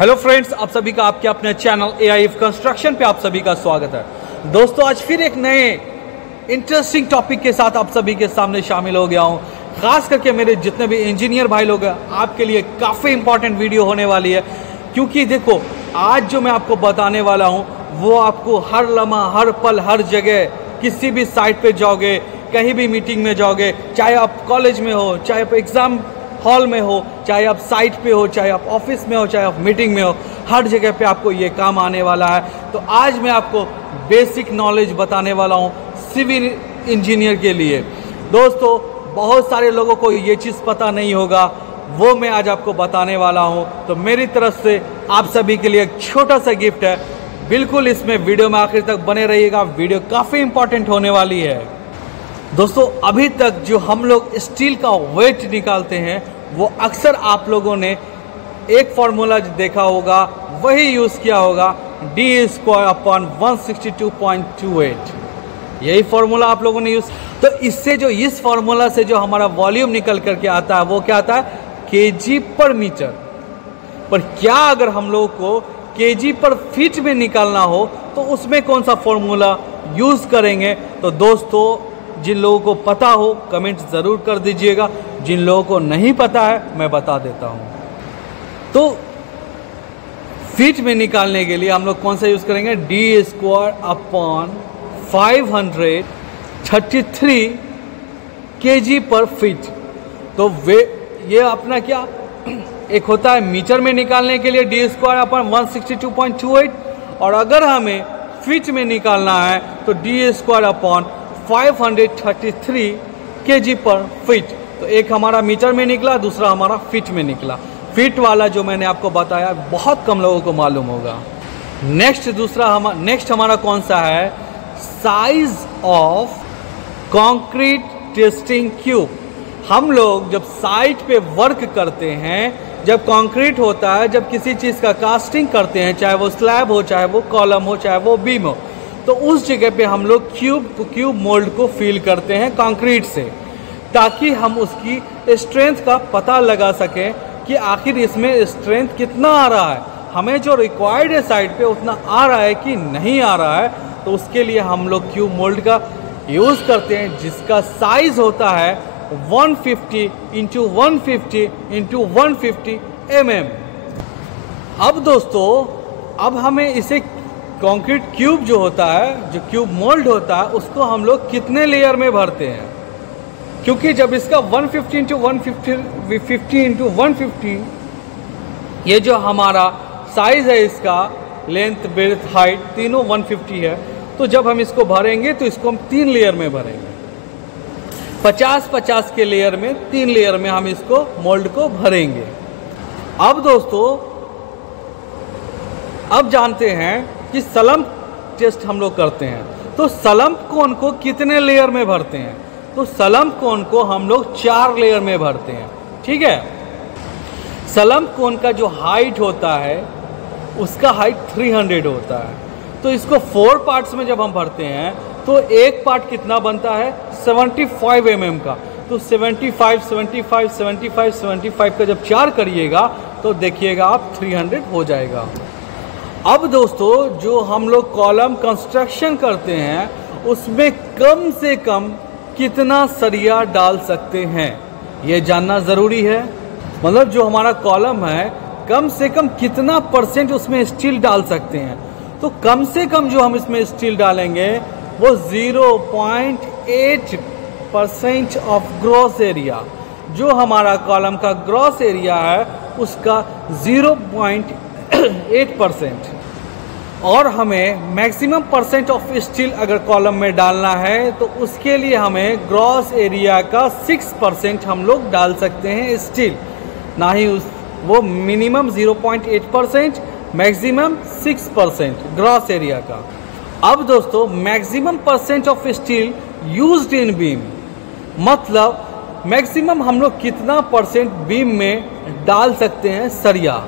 Hello friends, आप सभी का आपके अपने चैनल AIF कंस्ट्रक्शन पे आप सभी का स्वागत है। दोस्तों, आज फिर एक नए इंटरेस्टिंग टॉपिक के साथ आप सभी के सामने शामिल हो गया हूं। खास करके मेरे जितने भी इंजीनियर भाई लोग हैं, आपके लिए काफ़ी इंपॉर्टेंट वीडियो होने वाली है। क्योंकि देखो, आज जो मैं आपको बताने वाला हूँ वो आपको हर लम्हा, हर पल, हर जगह, किसी भी साइट पे जाओगे, कहीं भी मीटिंग में जाओगे, चाहे आप कॉलेज में हो, चाहे आप एग्ज़ाम हॉल में हो, चाहे आप साइट पे हो, चाहे आप ऑफिस में हो, चाहे आप मीटिंग में हो, हर जगह पे आपको ये काम आने वाला है। तो आज मैं आपको बेसिक नॉलेज बताने वाला हूँ सिविल इंजीनियर के लिए। दोस्तों, बहुत सारे लोगों को ये चीज़ पता नहीं होगा, वो मैं आज आपको बताने वाला हूँ। तो मेरी तरफ से आप सभी के लिए एक छोटा सा गिफ्ट है। बिल्कुल इसमें वीडियो में आखिर तक बने रहिएगा, वीडियो काफ़ी इंपॉर्टेंट होने वाली है। दोस्तों, अभी तक जो हम लोग स्टील का वेट निकालते हैं वो अक्सर आप लोगों ने एक फॉर्मूला देखा होगा, वही यूज़ किया होगा, D²/162.28। यही फॉर्मूला आप लोगों ने यूज़। तो इससे जो इस फॉर्मूला से जो हमारा वॉल्यूम निकल करके आता है वो क्या आता है? kg/मीटर। पर क्या अगर हम लोगों को kg/फीट में निकालना हो तो उसमें कौन सा फॉर्मूला यूज़ करेंगे? तो दोस्तों, जिन लोगों को पता हो कमेंट ज़रूर कर दीजिएगा, जिन लोगों को नहीं पता है मैं बता देता हूं। तो फीट में निकालने के लिए हम लोग कौन सा यूज़ करेंगे? D²/533 kg/फीट। तो वे ये अपना क्या एक होता है मीटर में निकालने के लिए D²/162.28, और अगर हमें फीट में निकालना है तो D²/533 kg/फीट। तो एक हमारा मीटर में निकला, दूसरा हमारा फीट में निकला। फीट वाला जो मैंने आपको बताया बहुत कम लोगों को मालूम होगा। नेक्स्ट हमारा कौन सा है? Size of concrete testing cube. हम लोग जब साइट पे वर्क करते हैं, जब कंक्रीट होता है, जब किसी चीज़ का कास्टिंग करते हैं, चाहे वो स्लैब हो, चाहे वो कॉलम हो, चाहे वो बीम हो, तो उस जगह पे हम लोग क्यूब मोल्ड को फिल करते हैं कंक्रीट से, ताकि हम उसकी स्ट्रेंथ का पता लगा सकें कि आखिर इसमें स्ट्रेंथ कितना आ रहा है, हमें जो रिक्वायर्ड है साइड पे उतना आ रहा है कि नहीं आ रहा है। तो उसके लिए हम लोग क्यूब मोल्ड का यूज़ करते हैं, जिसका साइज होता है 150 × 150 × 150 mm। अब दोस्तों, अब हमें इसे कंक्रीट क्यूब जो होता है, जो क्यूब मोल्ड होता है, उसको हम लोग कितने लेयर में भरते हैं? क्योंकि जब इसका 150 × 150 × 150 ये जो हमारा साइज है, इसका लेंथ, ब्रेड्थ, हाइट तीनों 150 है। तो जब हम इसको भरेंगे तो इसको हम 3 लेयर में भरेंगे। 50-50 के लेयर में, 3 लेयर में हम इसको मोल्ड को भरेंगे। अब दोस्तों, अब जानते हैं कि सलम्प टेस्ट हम लोग करते हैं। तो सलम्प कोन को कितने लेयर में भरते हैं? तो सलम्प कोन को हम लोग 4 लेयर में भरते हैं। ठीक है। सलम्प कोन का जो हाइट होता है उसका हाइट 300 होता है। तो इसको 4 पार्ट्स में जब हम भरते हैं तो एक पार्ट कितना बनता है? 75 mm का। तो 75, 75, 75, 75 का जब 4 करिएगा तो देखिएगा आप 300 हो जाएगा। अब दोस्तों, जो हम लोग कॉलम कंस्ट्रक्शन करते हैं उसमें कम से कम कितना सरिया डाल सकते हैं, ये जानना ज़रूरी है। मतलब जो हमारा कॉलम है, कम से कम कितना % उसमें स्टील डाल सकते हैं। तो कम से कम जो हम इसमें स्टील डालेंगे वो 0.8% ऑफ ग्रॉस एरिया। जो हमारा कॉलम का ग्रॉस एरिया है उसका 0.8%। और हमें मैक्सिमम % ऑफ स्टील अगर कॉलम में डालना है तो उसके लिए हमें ग्रॉस एरिया का 6% हम लोग डाल सकते हैं स्टील, ना ही वो मिनिमम 0.8%, मैक्सिमम 6% ग्रॉस एरिया का। अब दोस्तों, maximum % of steel used in beam, मतलब मैक्सिमम हम लोग कितना % बीम में डाल सकते हैं सरिया।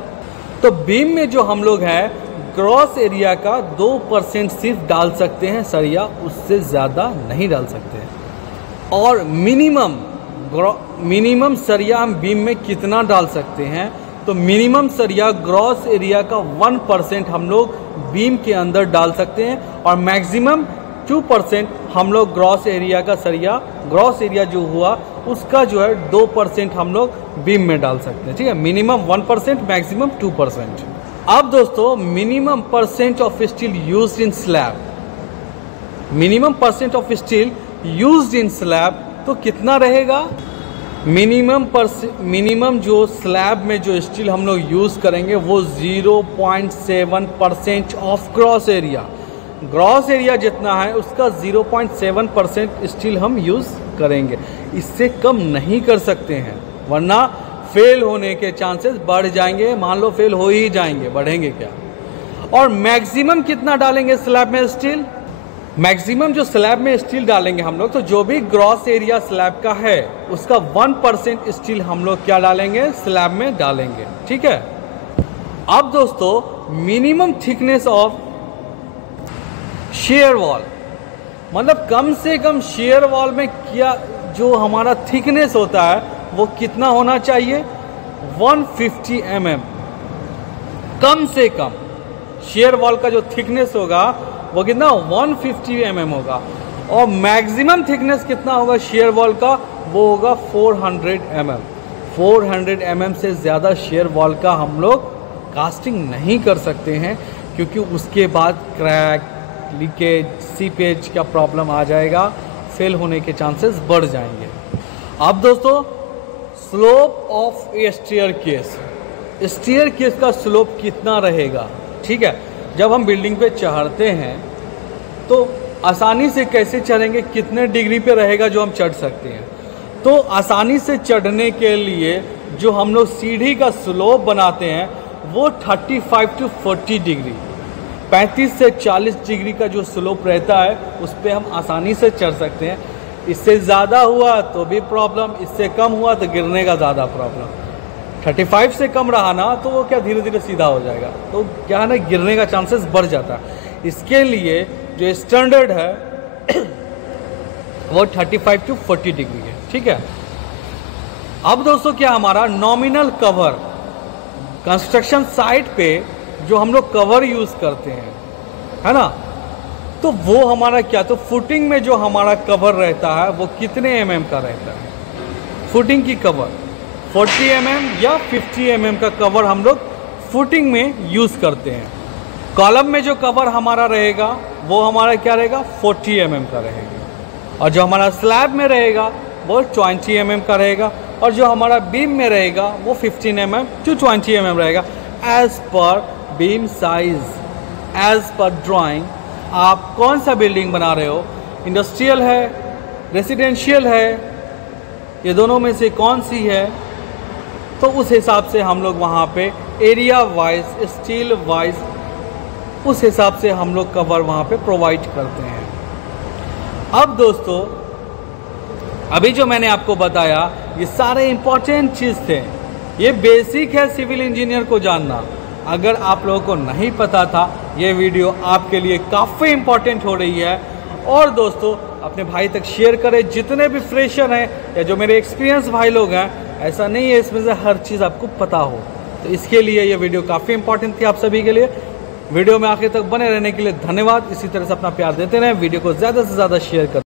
तो बीम में जो हम लोग हैं ग्रॉस एरिया का 2% सिर्फ डाल सकते हैं सरिया, उससे ज़्यादा नहीं डाल सकते हैं। और मिनिमम सरिया हम बीम में कितना डाल सकते हैं? तो मिनिमम सरिया ग्रॉस एरिया का 1% हम लोग बीम के अंदर डाल सकते हैं और मैक्सिमम 2% हम लोग ग्रॉस एरिया का सरिया, ग्रॉस एरिया जो हुआ उसका जो है 2% हम लोग बीम में डाल सकते हैं। ठीक है, मिनिमम 1%, मैक्सिमम 2%। अब दोस्तों minimum percent of steel used in slab, minimum percent of steel used in slab तो कितना रहेगा? मिनिमम जो स्लैब में जो स्टील हम लोग यूज करेंगे वो 0.7% of gross area, gross area जितना है उसका 0.7% स्टील हम यूज करेंगे। इससे कम नहीं कर सकते हैं वरना फेल होने के चांसेस बढ़ जाएंगे। मान लो फेल हो ही जाएंगे, बढ़ेंगे क्या? और मैक्सिमम कितना डालेंगे स्लैब में स्टील? मैक्सिमम जो स्लैब में स्टील डालेंगे हम लोग, तो जो भी ग्रॉस एरिया स्लैब का है उसका 1% स्टील हम लोग क्या डालेंगे? स्लैब में डालेंगे। ठीक है। अब दोस्तों minimum thickness of share wall, मतलब कम से कम शेयर वॉल में क्या जो हमारा थिकनेस होता है वो कितना होना चाहिए? 150 mm। कम से कम शेयर वॉल का जो थिकनेस होगा वो कितना? 150 mm होगा। और मैक्सिमम थिकनेस कितना होगा शेयर वॉल का? वो होगा 400 mm। 400 mm से ज़्यादा शेयर वॉल का हम लोग कास्टिंग नहीं कर सकते हैं, क्योंकि उसके बाद क्रैक, लीकेज, सीपेज का प्रॉब्लम आ जाएगा, फेल होने के चांसेस बढ़ जाएंगे। अब दोस्तों slope of a staircase, staircase का स्लोप कितना रहेगा? ठीक है, जब हम बिल्डिंग पे चढ़ते हैं तो आसानी से कैसे चढ़ेंगे, कितने डिग्री पे रहेगा जो हम चढ़ सकते हैं? तो आसानी से चढ़ने के लिए जो हम लोग सीढ़ी का स्लोप बनाते हैं वो 35 to 40 डिग्री, 35 से 40 डिग्री का जो स्लोप रहता है उस पर हम आसानी से चढ़ सकते हैं। इससे ज़्यादा हुआ तो भी प्रॉब्लम, इससे कम हुआ तो गिरने का ज़्यादा प्रॉब्लम। 35 से कम रहा ना तो वो क्या धीरे धीरे सीधा हो जाएगा, तो क्या है ना, गिरने का चांसेस बढ़ जाता है। इसके लिए जो स्टैंडर्ड है वो 35 to 40 डिग्री है। ठीक है। अब दोस्तों क्या हमारा नॉमिनल कवर, कंस्ट्रक्शन साइट पे जो हम लोग कवर यूज करते हैं, है ना, तो वो हमारा क्या, तो फुटिंग में जो हमारा कवर रहता है वो कितने mm का रहता है? फुटिंग की कवर 40 mm या 50 mm का कवर हम लोग फुटिंग में यूज करते हैं। कॉलम में जो कवर हमारा रहेगा वो हमारा क्या रहेगा? 40 mm का रहेगा। और जो हमारा स्लैब में रहेगा वो 20 mm का रहेगा। और जो हमारा बीम में रहेगा वो 15 mm to 20 mm रहेगा। As per beam size, as per drawing आप कौन सा बिल्डिंग बना रहे हो, इंडस्ट्रियल है, रेसिडेंशियल है, ये दोनों में से कौन सी है, तो उस हिसाब से हम लोग वहाँ पे एरिया वाइज, स्टील वाइज, उस हिसाब से हम लोग कवर वहाँ पे प्रोवाइड करते हैं। अब दोस्तों अभी जो मैंने आपको बताया ये सारे इंपॉर्टेंट चीज़ थे, ये बेसिक है सिविल इंजीनियर को जानना। अगर आप लोगों को नहीं पता था, ये वीडियो आपके लिए काफ़ी इंपॉर्टेंट हो रही है। और दोस्तों अपने भाई तक शेयर करें, जितने भी फ्रेशर हैं या जो मेरे एक्सपीरियंस भाई लोग हैं, ऐसा नहीं है इसमें से हर चीज़ आपको पता हो, तो इसके लिए ये वीडियो काफ़ी इंपॉर्टेंट थी आप सभी के लिए। वीडियो में आखिर तक बने रहने के लिए धन्यवाद। इसी तरह से अपना प्यार देते रहें, वीडियो को ज़्यादा से ज़्यादा शेयर करें।